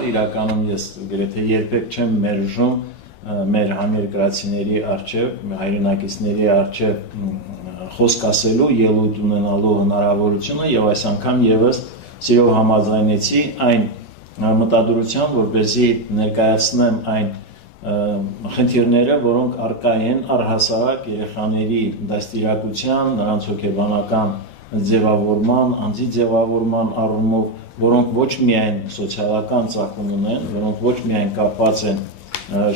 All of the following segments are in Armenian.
համար իրականում ես գրեթե երբեք չեմ մերժում մեր համերկրացիների առջև, հայրենակիցների առջև խոսք ասելու, ելույթ ունենալու հնարավորությունը եւ այս անգամ եւս սիրով համաձայնեցի այն մտադրությամբ, որպեսզի ներկայացնեմ այն խնդիրները, որոնք առկա են առհասարակ երեխաների դաստիարակության, նրանց հոգեբանական ձևավորման, անձի ձևավորման առումով, որոնք ոչ միայն սոցիալական ծագում ունեն, որոնք ոչ միայն կապված են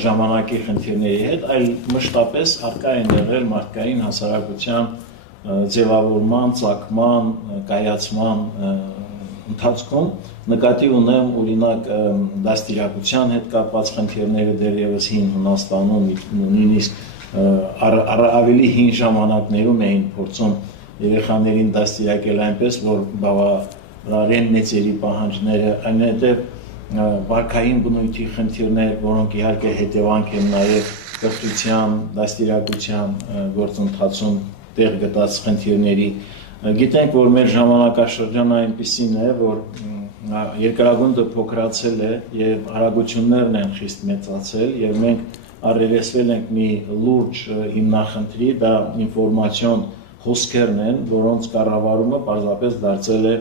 ժամանակի խնդիրների հետ, այլ մշտապես առկա են եղել մարդկային հասարակության ձևավորման, ծագման, կայացման ընթացքում նկատի ունեմ օրինակ դաստիարակության հետ կապված խնդիրները դեռևս հին Հունաստանում նույնիսկ ավելի հին ժամանակներում էին փորձում երեխաներին դաստիարակել այնպես, որ բավարարեն մեծերի պահանջները, այնուհետև վարքային բնույթի խնդիրներ, որոնք իհարկե հետևանք են նաև կրթության, դաստիարակության գործընթացում տեղ գտած խնդիրների։ Գիտենք, որ մեր ժամանակաշրջանը այնպիսին է, որ երկրագունդը փոքրացել է եւ հարագություններն են խիստ մեծացել եւ մենք առերեսվել ենք մի լուրջ հիմնախնդրի, դա ինֆորմացիոն հոսքերն են, որոնց կառավարումը պարզապես դարձել է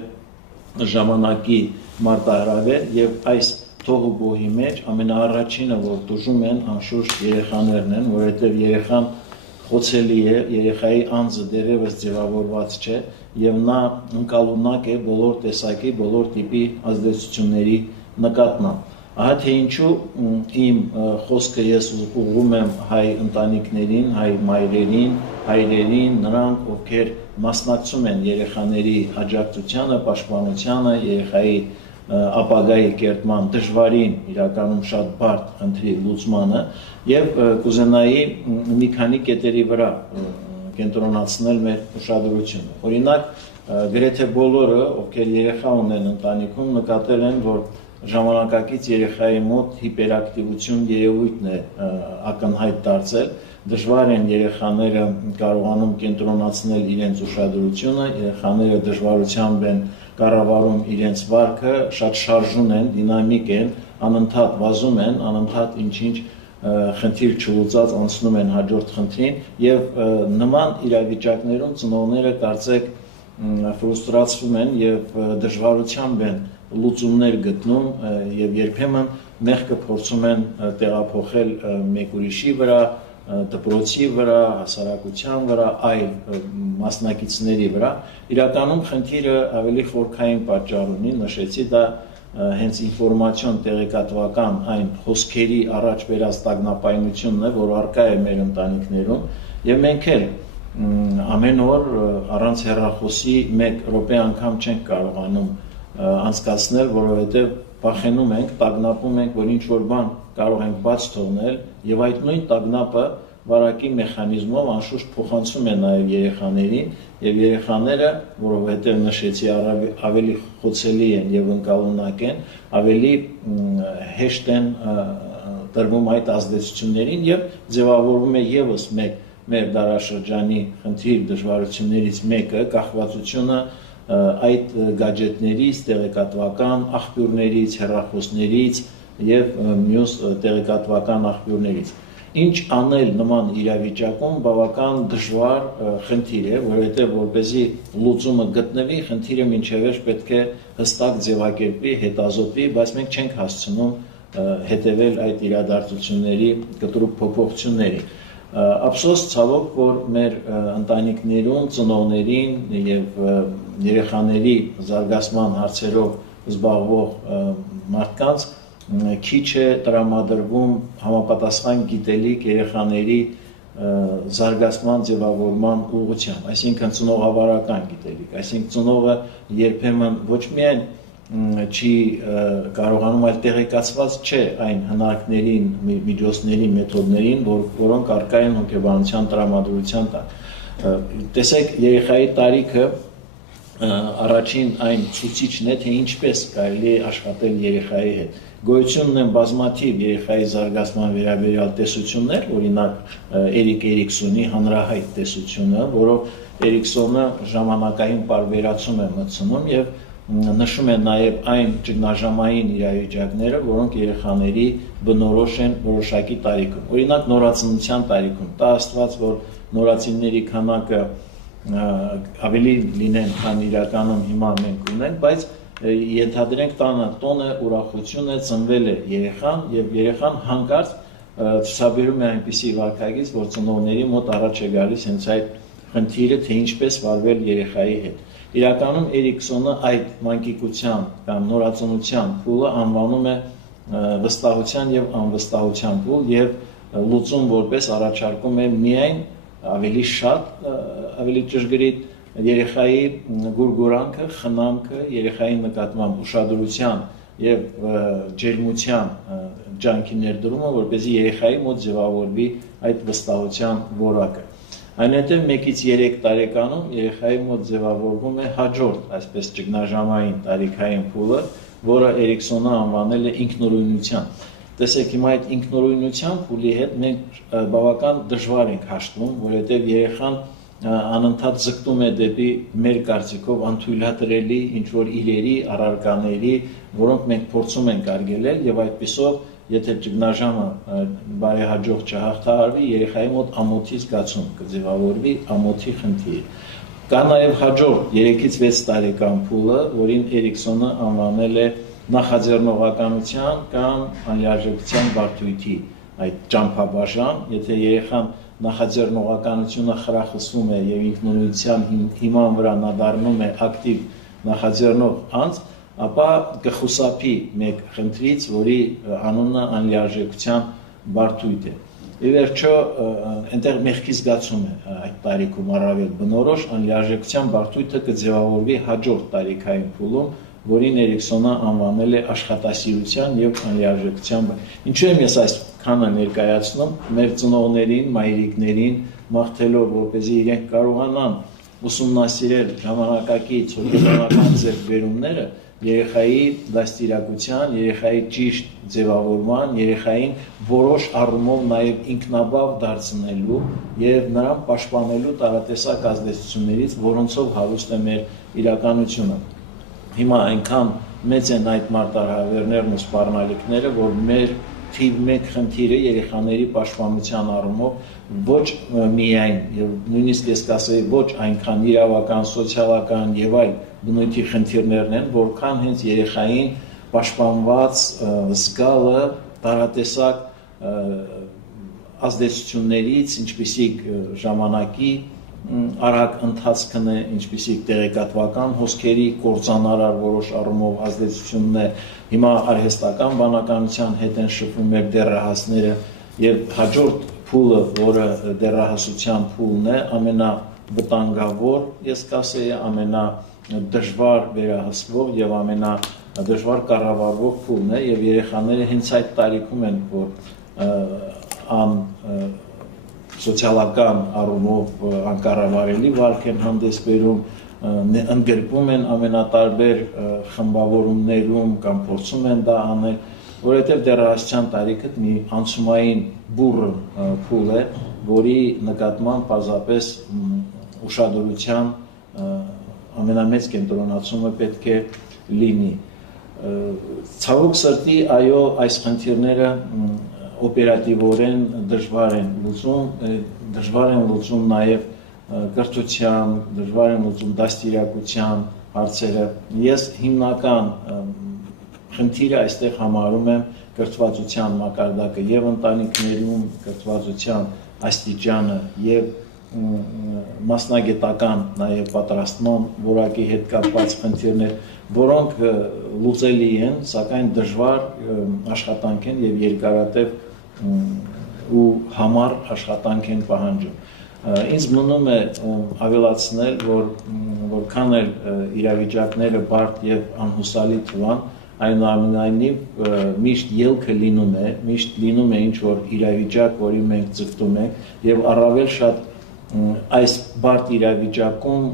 ժամանակի մարտահրավեր եւ այս թողուբոհի մեջ ամենաառաջինը, որ դժում են անշուշտ երեխաներն են, որովհետեւ երեխան խոցելի է, երեխայի անձը դեռևս ձևավորված չէ եւ նա ընկալունակ է բոլոր տեսակի, բոլոր տիպի ազդեցությունների նկատմամբ։ Ահա թե ինչու իմ խոսքը ես ուղղում եմ հայ ընտանիքներին, հայ մայրերին, հայրերին, նրանք, ովքեր մասնակցում են երեխաների աջակցությանը, պաշտպանությանը, երեխայի ապագայի կերտման դժվարին, իրականում շատ բարդ խնդրի լուծմանը եւ կուզենայի մի քանի կետերի վրա կենտրոնացնել մեր ուշադրությունը։ Օրինակ, գրեթե բոլորը, ովքեր երեխա ունեն ընտանիքում, նկատել են, որ ժամանակակից երեխայի մոտ հիպերակտիվություն երևույթն է ակնհայտ դարձել, դժվար են երեխաները կարողանում կենտրոնացնել իրենց ուշադրությունը, երեխաները դժվարությամբ են կառավարում իրենց վարքը, շատ շարժուն են, դինամիկ են, անընդհատ վազում են, անընդհատ ինչ-ինչ խնդիր չլուծած անցնում են հաջորդ խնդրին եւ նման իրավիճակներում ծնողները կարծեք ֆրուստրացվում են եւ դժվարությամբ են լուծումներ գտնում եւ երբեմն մեղքը փորձում են տեղափոխել մեկ ուրիշի վրա, դպրոցի վրա, հասարակության վրա, այլ մասնակիցների վրա։ Իրականում խնդիրը ավելի խորքային պատճառ ունի, նշեցի, դա հենց ինֆորմացիոն տեղեկատվական այն խոսքերի առաջ բերած տագնապայնությունն է, որ առկա է մեր ընտանիքներում եւ մենք էլ ամեն օր առանց հեռախոսի 1 րոպե անգամ չենք կարողանում անցկացնել, որովհետեւ վախենում ենք, տագնապում ենք, որ ինչ որ բան կարող ենք բաց թողնել եւ այդ նույն տագնապը վարակի մեխանիզմով անշուշտ փոխանցում է նաեւ երեխաներին եւ երեխաները, որովհետեւ նշեցի ավելի խոցելի են եւ ընկալունակ են, ավելի հեշտ են տրվում այդ ազդեցություններին եւ ձևավորվում է եւս մեկ մեր դարաշրջանի խնդիր դժվարություններից մեկը կախվածությունը այդ գadgetներից, տեղեկատվական աղբյուրներից, հեռախոսներից եւ մյուս տեղեկատվական աղբյուրներից։ Ինչ անել նման իրավիճակում բավական դժվար խնդիր է, որովհետեւ որպեսզի լուծումը գտնվի, խնդիրը մինչեւ պետք է հստակ ձևակերպի, հետազոտվի, բայց մենք չենք հասցնում հետևել այդ իրադարձությունների կտրուկ փոփոխությունների։ Ափսոս ցավոք, որ մեր ընտանիքներում ծնողներին եւ երեխաների զարգացման հարցերով զբաղվող մարդկանց քիչ է տրամադրվում համապատասխան գիտելիք երեխաների զարգացման ձևավորման ուղղությամբ, այսինքն ծնողավարական գիտելիք, այսինքն ծնողը երբեմն ոչ միայն չի կարողանում այլ տեղեկացված չէ այն հնարքներին, միջոցներին, մեթոդներին, որոնք առկա են հոգեբանության տրամադրության տակ։ Տեսեք, երեխայի տարիքը առաջին այն ցուցիչն է, թե ինչպես կարելի է աշխատել երեխայի հետ։ Գոյություն ունեն բազմաթիվ երեխայի զարգացման վերաբերյալ տեսություններ, օրինակ Էրիկ Էրիքսոնի հանրահայտ տեսությունը, որով Էրիքսոնը ժամանակային պարբերացում է մտցնում եւ նշում են նաև այն ճգնաժամային իրավիճակները, որոնք երեխաների բնորոշ են որոշակի տարիքում։ Օրինակ նորածնության տարիքում, տա Աստված, որ նորածինների քանակը ավելի լինեն, քան իրականում հիմա մենք ունենք, բայց ենթադրենք տանը տոն է, ուրախություն է, ծնվել է երեխան եւ երեխան հանկարծ ցուցաբերում է այնպիսի վարքագիծ, որ ծնողների մոտ առաջ է գալիս հենց այդ խնդիրը, թե ինչպես վարվել երեխայի հետ։ Իրականում Էրիքսոնը այդ մանկիկության կամ նորածնության փուլը անվանում է վստահության եւ անվստահության փուլ եւ լուծում որպես առաջարկում է միայն ավելի շատ, ավելի ճշգրիտ երեխայի գուրգուրանքը, խնամքը, երեխայի նկատմամբ ուշադրության եւ ջերմության ջանքի ներդրումը, որպեսզի երեխայի մոտ ձևավորվի այդ վստահության որակը։ Այնուհետև 1-ից 3 տարեկանում երեխայի մոտ ձևավորվում է հաջորդ, այսպես ճգնաժամային տարիքային փուլը, որը Էրիքսոնը անվանել է ինքնուրույնության։ Տեսեք, հիմա այդ ինքնուրույնության փուլի հետ մենք բավական դժվար ենք հաշտվում, որովհետև երեխան անընդհատ ձգտում է դեպի մեր կարծիքով անթույլատրելի ինչ-որ իրերի, առարկաների, որոնք մենք փորձում ենք արգելել եւ այդպիսով, եթե ճգնաժամը բարեհաջող չհաղթահարվի, երեխայի մոտ ամոթի զգացում կձևավորվի, ամոթի խնդիր։ Կա նաեւ հաջորդ 3-ից 6 տարեկան փուլը, որին Էրիքսոնը անվանել է նախաձեռնողականության կամ անլիարժեքության բարդույթի այդ ճամփաբաժան, եթե երեխան նախաձեռնողականությունը խրախուսվում է եւ ինքնուրույնության հիման վրա նա դառնում է ակտիվ նախաձեռնող անձ, ապա կխուսափի մեկ խնդրից, որի անունը անլիարժեքության բարդույթ է։ Ի վերջո, այնտեղ մեղքի զգացում է այդ տարիքում առավել բնորոշ, անլիարժեքության բարդույթը կձևավորվի հաջորդ տարիքային փուլում, որին Էրիքսոնը անվանել է աշխատասիրության եւ անլիարժեքության։ Ինչու եմ ես այս քանը ներկայացնում մեր ծնողներին, մայրիկներին, մաղթելով, որպեսզի իրենք կարողանան ուսումնասիրել ժամանակակից հոգեբանական ձեռքբերումները երեխայի դաստիարակության, երեխայի ճիշտ ձևավորման, երեխային որոշ առումով նաև ինքնաբավ դարձնելու եւ նրան պաշտպանելու տարատեսակ ազդեցություններից, որոնցով հարուստ է մեր իրականությունը։ Հիմա այնքան մեծ են այդ մարտահրավերներն ու սպառնալիքները, որ մեր թիվ 1 խնդիրը երեխաների պաշտպանության առումով ոչ միայն եւ նույնիսկ ես կասեի ոչ այնքան իրավական, սոցիալական եւ այլ բնույթի խնդիրներն են, որքան հենց երեխային պաշտպանված զգալը տարատեսակ ազդեցություններից, ինչպիսիք ժամանակի արագ ընթացքն է, ինչպիսիք տեղեկատվական հոսքերի կործանարար որոշ առումով անհետացությունն է, հիմա արհեստական բանականության հետ են շփվում մեր դեռահասները եւ հաջորդ փուլը, որը դեռահասության փուլն է, ամենավտանգավոր, ես կասեի, ամենադժվար վերահսկվող եւ ամենադժվար կառավարվող փուլն է եւ երեխաները հենց այդ տարիքում են, որ սոցիալական առումով անկառավարելի վարք են հանդես բերում, ընդգրկում են ամենատարբեր խմբավորումներում կամ փորձում են դա անել, որովհետև դեռահասության տարիքը մի անցումային բուռն փուլ է, որի նկատմամբ պարզապես ուշադրության ամենամեծ կենտրոնացումը պետք է լինի։ Ցավոք սրտի, այո, այս խնդիրները օպերատիվորեն դժվար են լուծում նաև կրթության, դժվար են լուծում դաստիարակության հարցերը։ Ես հիմնական խնդիրը այստեղ համարում եմ կրթվածության մակարդակը եւ ընտանիքներում կրթվածության աստիճանը եւ մասնագիտական նաև պատրաստման որակի հետ կապված խնդիրներ, որոնք լուծելի են, սակայն դժվար աշխատանք են եւ երկարատև ու համառ աշխատանք են պահանջում։ Ինձ մնում է ավելացնել, որ որքան էլ իրավիճակները բարդ եւ անհուսալի թվան, այնուամենայնիվ միշտ ելքը լինում է ինչ-որ իրավիճակ, որի մենք ձգտում ենք եւ առավել շատ այս բարդ իրավիճակում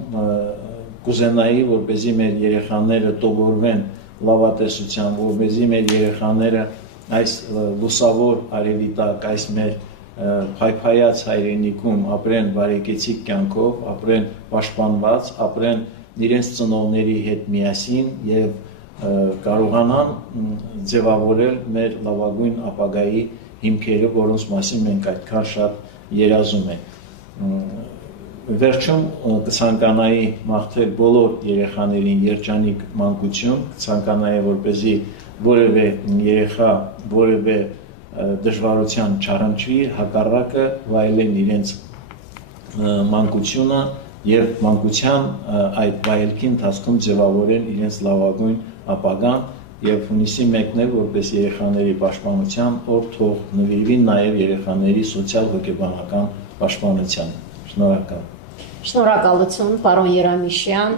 կուզենայի, որպեսզի մեր երեխաները տողորվեն լավատեսության, որպեսզի մեր երեխաները այս լուսավոր արևի տակ, այս մեր փայփայած հայրենիքում ապրեն բարեկեցիկ կյանքով, ապրեն պաշտպանված, ապրեն իրենց ծնողների հետ միասին եւ կարողանան ձևավորել մեր լավագույն ապագայի հիմքերը, որոնց մասին մենք այդքան շատ երազում ենք։ Վերջում կցանկանայի մաղթել բոլոր երեխաներին երջանիկ մանկություն, կցանկանայի, որպեսզի որևէ երեխա որևէ դժվարության չառնչվի, հակառակը վայելեն իրենց մանկությունը եւ մանկության այդ վայելքի ընթացքում ձևավորեն իրենց լավագույն ապագան եւ հունիսի 1-ն է որպես երեխաների պաշտպանության օր, թող նվիրվի նաեւ երեխաների սոցիալ-հոգեբանական պաշտպանությանը։ Շնորհակալ։ Շնորհակալություն, պարոն Երամիշյան։